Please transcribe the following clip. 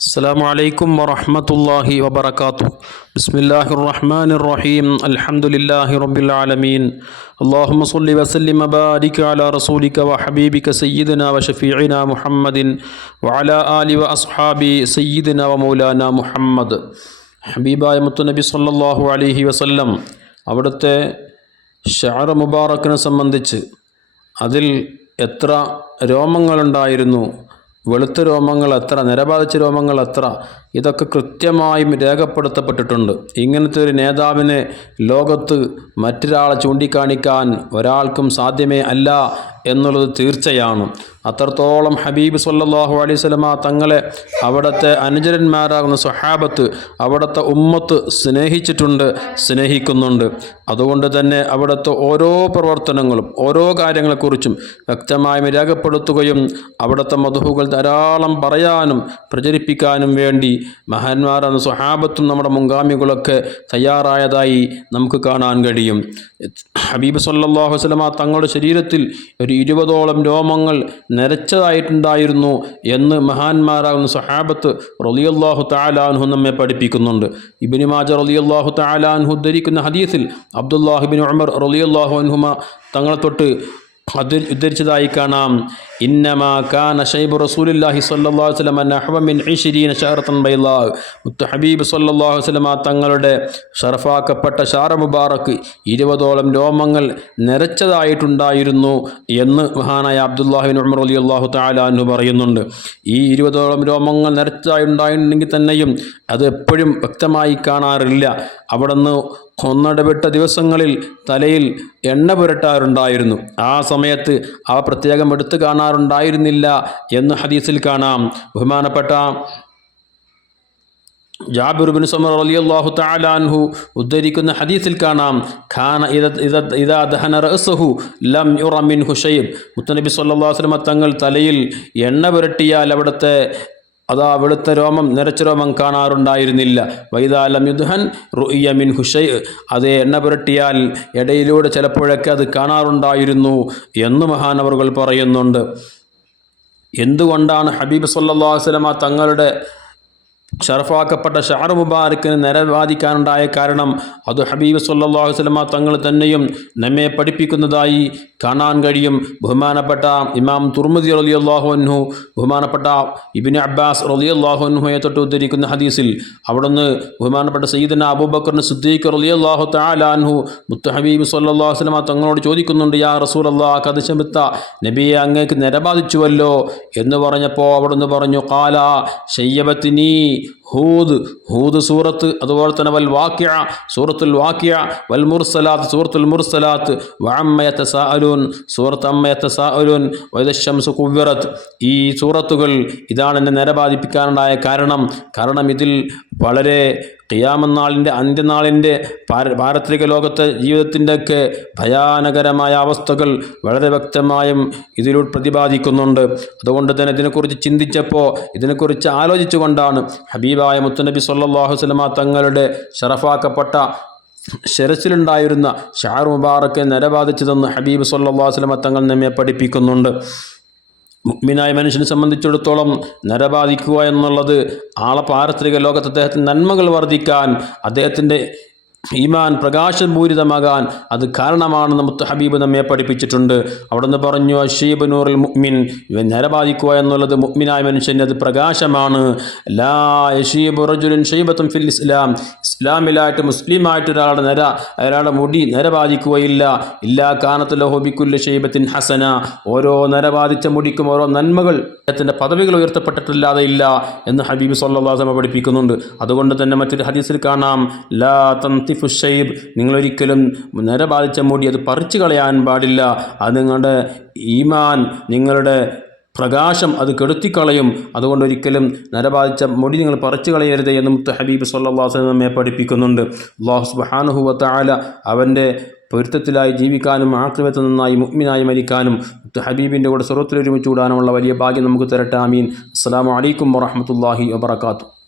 السلام عليكم ورحمة الله وبركاته بسم الله الرحمن الرحيم الحمد لله رب العالمين اللهم صل وسلم وبارك على رسولك وحبيبك سيدنا وشفيعنا محمد وعلى آل وأصحاب سيدنا ومولانا محمد ഹബീബായ മുത്തുനബി സല്ലല്ലാഹു അലൈഹി വസല്ലം അവിടുത്തെ ഷഅർ മുബാറക്കിനെ സംബന്ധിച്ച് അതിൽ എത്ര രോമങ്ങളുണ്ടായിരുന്നു വെളുത്ത രോമങ്ങൾ എത്ര നിരബാധിച്ച രോമങ്ങൾ എത്ര ഇതൊക്കെ കൃത്യമായും രേഖപ്പെടുത്തപ്പെട്ടിട്ടുണ്ട്. ഇങ്ങനത്തെ ഒരു നേതാവിനെ ലോകത്ത് മറ്റൊരാളെ ചൂണ്ടിക്കാണിക്കാൻ ഒരാൾക്കും സാധ്യമേ അല്ല എന്നുള്ളത് തീർച്ചയാണ്. അത്രത്തോളം ഹബീബ് സല്ലാഹു അലൈഹി സ്വലമ തങ്ങളെ അവിടുത്തെ അനുചരന്മാരാകുന്ന സ്വഹാബത്ത് അവിടുത്തെ ഉമ്മത്ത് സ്നേഹിച്ചിട്ടുണ്ട് സ്നേഹിക്കുന്നുണ്ട്. അതുകൊണ്ട് തന്നെ അവിടുത്തെ ഓരോ പ്രവർത്തനങ്ങളും ഓരോ കാര്യങ്ങളെക്കുറിച്ചും വ്യക്തമായും രേഖപ്പെടുത്തുകയും അവിടുത്തെ മധുഹുകൾ ധാരാളം പറയാനും പ്രചരിപ്പിക്കാനും വേണ്ടി മഹാന്മാരെന്ന സ്വഹാബത്തും നമ്മുടെ മുൻഗാമികളൊക്കെ തയ്യാറായതായി നമുക്ക് കാണാൻ കഴിയും. ഹബീബ് സല്ലാഹു വസ്ലമ തങ്ങളുടെ ശരീരത്തിൽ ഒരു ഇരുപതോളം രോമങ്ങൾ നിരച്ചതായിട്ടുണ്ടായിരുന്നു എന്ന് മഹാന്മാരാകുന്ന സഹാബത്ത് റളിയല്ലാഹു താലാൻഹു നമ്മെ പഠിപ്പിക്കുന്നുണ്ട്. ഇബ്നു മാജ റളിയല്ലാഹു താലാൻഹു ഉദ്ധരിക്കുന്ന ഹദീസിൽ അബ്ദുല്ലാഹിബിൻ ഉമർ റളിയല്ലാഹു അൻഹുമ തങ്ങളെ തൊട്ട് അത് ഉദ്ധരിച്ചതായി കാണാം. ഇന്നമാ കാന ഷൈബ് റസൂലുല്ലാഹി സ്വല്ലല്ലാഹു വസല്ലം നഹ്വ മിൻ 20 ഷഹറത്തൻ ബൈലാ. മുത്ത് ഹബീബ് സ്വല്ലല്ലാഹു അലൈഹി വസല്ലം തങ്ങളുടെ ഷറഫാക്കപ്പെട്ട ഷാറ മുബാറക്ക് ഇരുപതോളം രോമങ്ങൾ നിറച്ചതായിട്ടുണ്ടായിരുന്നു എന്ന് മഹാനായ അബ്ദുല്ലാഹിബിൻ ഉമർ റളിയല്ലാഹു തആല അൻഹു പറയുന്നുണ്ട്. ഈ ഇരുപതോളം രോമങ്ങൾ നിറച്ചതായിട്ടുണ്ടെങ്കിൽ തന്നെയും അത് എപ്പോഴും വ്യക്തമായി കാണാറില്ല. അവിടുന്ന് ഒന്നിടവിട്ട ദിവസങ്ങളിൽ തലയിൽ എണ്ണ പുരട്ടാറുണ്ടായിരുന്നു. ആ സമയത്ത് അവ പ്രത്യേകം എടുത്തു കാണാറുണ്ടായിരുന്നില്ല എന്ന് ഹദീസിൽ കാണാം. ബഹുമാനപ്പെട്ട ജാബിർ ബിൻ സമർ അലി അള്ളാഹു താലാൻഹു ഉദ്ധരിക്കുന്ന ഹദീസിൽ കാണാം. ഖാന ഇദ ദഹന റഅസഹു ലം യുറമിൻ ഹുഷൈബ് ഷൈബ് മുത്തനബി സല്ലാസ്ലമ തങ്ങൾ തലയിൽ എണ്ണ പുരട്ടിയാൽ അവിടുത്തെ അതാ വെളുത്ത രോമം നിറച്ച രോമം കാണാറുണ്ടായിരുന്നില്ല. വൈദാല യുദ്ഹൻ റുയ്യ മിൻ ഹുഷൈ അതേ എണ്ണ പുരട്ടിയാൽ ഇടയിലൂടെ ചിലപ്പോഴൊക്കെ അത് കാണാറുണ്ടായിരുന്നു എന്ന് മഹാനവറുകൾ പറയുന്നുണ്ട്. എന്തുകൊണ്ടാണ് ഹബീബ് സല്ലാ അലൈഹി വസല്ലമ തങ്ങളുടെ ഷറഫാക്കപ്പെട്ട ഷാർ മുബാറക്കിന് നിരവാദിക്കാനുണ്ടായ കാരണം അത് ഹബീബ് സല്ലാഹു അലൈഹി വസല്ലമ തങ്ങൾ തന്നെയും നമ്മെ പഠിപ്പിക്കുന്നതായി കാണാൻ കഴിയും. ബഹുമാനപ്പെട്ട ഇമാം തുർമുദി റലി അൻഹു ബഹുമാനപ്പെട്ട ഇബ്നു അബ്ബാസ് റലി അൻഹുയെ തൊട്ട് ഉദ്ധരിക്കുന്ന ഹദീസിൽ അവിടുന്ന് ബഹുമാനപ്പെട്ട സയ്യിദന അബൂബക്കറിന് സിദ്ദീഖ് റലി അള്ളാഹു താലാൻഹു മുത്ത് ഹബീബ് സല്ലാഹു അലൈഹി വസല്ലമ തങ്ങളോട് ചോദിക്കുന്നുണ്ട് യാ റസൂലല്ലാഹ് അള്ളാഹ് കഥശമിത്ത നബിയെ അങ്ങേക്ക് നിരബാധിച്ചുവല്ലോ എന്ന് പറഞ്ഞപ്പോൾ അവിടുന്ന് പറഞ്ഞു കാല ഷയ്യബത്തിനീ ഹൂദ് ഹൂദ് സൂറത്ത് അതുപോലെ തന്നെ വൽ വാക്യ സൂറത്തുൽ വാക്യ വൽ മുർസലാത്ത് സൂറത്തുൽ മുർസലാത്ത് വഅമ്മയത്ത സാഅലൂൻ സൂറത്ത് അമ്മയത്ത സാഅലൂൻ വൈദശംസു കുവ്വറത്ത് ഈ സൂറത്തുകൾ ഇതാണ് എന്നെ നിരബാധിപ്പിക്കാനുണ്ടായ കാരണം. കാരണം ഇതിൽ വളരെ ഖിയാമനാളിന്റെ അന്ത്യനാളിന്റെ പാരത്രിക ലോകത്തെ ജീവിതത്തിന്റെയൊക്കെ ഭയാനകരമായ അവസ്ഥകൾ വളരെ വ്യക്തമായും ഇതിലൂടെ പ്രതിപാദിക്കുന്നുണ്ട്. അതുകൊണ്ട് തന്നെ ഇതിനെക്കുറിച്ച് ചിന്തിച്ചപ്പോൾ ഇതിനെക്കുറിച്ച് ആലോചിച്ചുകൊണ്ടാണ് ഹബീബായ മുത്തനബി സല്ലാഹു വസല്ലമ തങ്ങളുടെ ഷറഫാക്കപ്പെട്ട ശിരസിലുണ്ടായിരുന്ന ഷാർ മുബാറക്ക് നരബാധിച്ചതെന്ന് ഹബീബ് സല്ലാ വസല്ലമ തങ്ങൾ നമ്മെ പഠിപ്പിക്കുന്നുണ്ട്. മുഗ്മിനായ മനുഷ്യനെ സംബന്ധിച്ചിടത്തോളം നരബാധിക്കുക എന്നുള്ളത് ആളെ പാരത്രിക ലോകത്ത് അദ്ദേഹത്തിന് നന്മകൾ വർദ്ധിക്കാൻ അദ്ദേഹത്തിന്റെ ഈമാൻ പ്രകാശപൂരിതമാകാൻ അത് കാരണമാണെന്ന് മുത്ത് ഹബീബ് നമ്മെ പഠിപ്പിച്ചിട്ടുണ്ട്. അവിടുന്ന് പറഞ്ഞു അഷീബ് നൂറിൽ മുഅ്മിൻ ഇവൻ നരബാധിക്കുക എന്നുള്ളത് മുഅ്മിനായ മനുഷ്യന് അത് പ്രകാശമാണ്. ലാ യഷീബ് റജുലിൻ ഷൈബത്തും ഫിൽ ഇസ്ലാം. ഇസ്ലാമിലായിട്ട് മുസ്ലിമായിട്ട് ഒരാളുടെ നര അയാളുടെ മുടി നരബാധിക്കുകയില്ല ഇല്ലാ കാനത്ത് ലഹോബിക്കുല്ല ഷൈബത്തിൻ ഹസന. ഓരോ നരബാധിച്ച മുടിക്കും ഓരോ നന്മകൾ അദ്ദേഹത്തിന്റെ പദവികൾ ഉയർത്തപ്പെട്ടിട്ടില്ലാതെ ഇല്ല എന്ന് ഹബീബ് സല്ലാസമ പഠിപ്പിക്കുന്നുണ്ട്. അതുകൊണ്ട് തന്നെ മറ്റൊരു ഹദീസിൽ കാണാം. ലാ തന്തിഫു ഷൈബ് നിങ്ങളൊരിക്കലും നരബാധിച്ച മുടി അത് പറിച്ചു കളയാൻ പാടില്ല. അത് നിങ്ങളുടെ ഈമാൻ നിങ്ങളുടെ പ്രകാശം അത് കെടുത്തിക്കളയും. അതുകൊണ്ട് ഒരിക്കലും നരബാധിച്ച മുടി നിങ്ങൾ പറിച്ചു കളയരുത് എന്ന് ഹബീബ് സല്ലാസ് നമ്മെ പഠിപ്പിക്കുന്നുണ്ട്. അള്ളാഹു സുബാനുഹുവത്ത അവന്റെ പൊരുത്തത്തിലായി ജീവിക്കാനും ആക്രമത്തിൽ നന്നായി മുഗ്മിനായി മരിക്കാനും ഹബീബിന്റെ കൂടെ സ്വർത്തിലൊരുമിച്ച് കൂടാനുമുള്ള വലിയ ഭാഗ്യം നമുക്ക് തരട്ടെ. ആമീൻ. അസ്സാം വലൈക്കും വറഹമത്തല്ലാഹി വാത്തു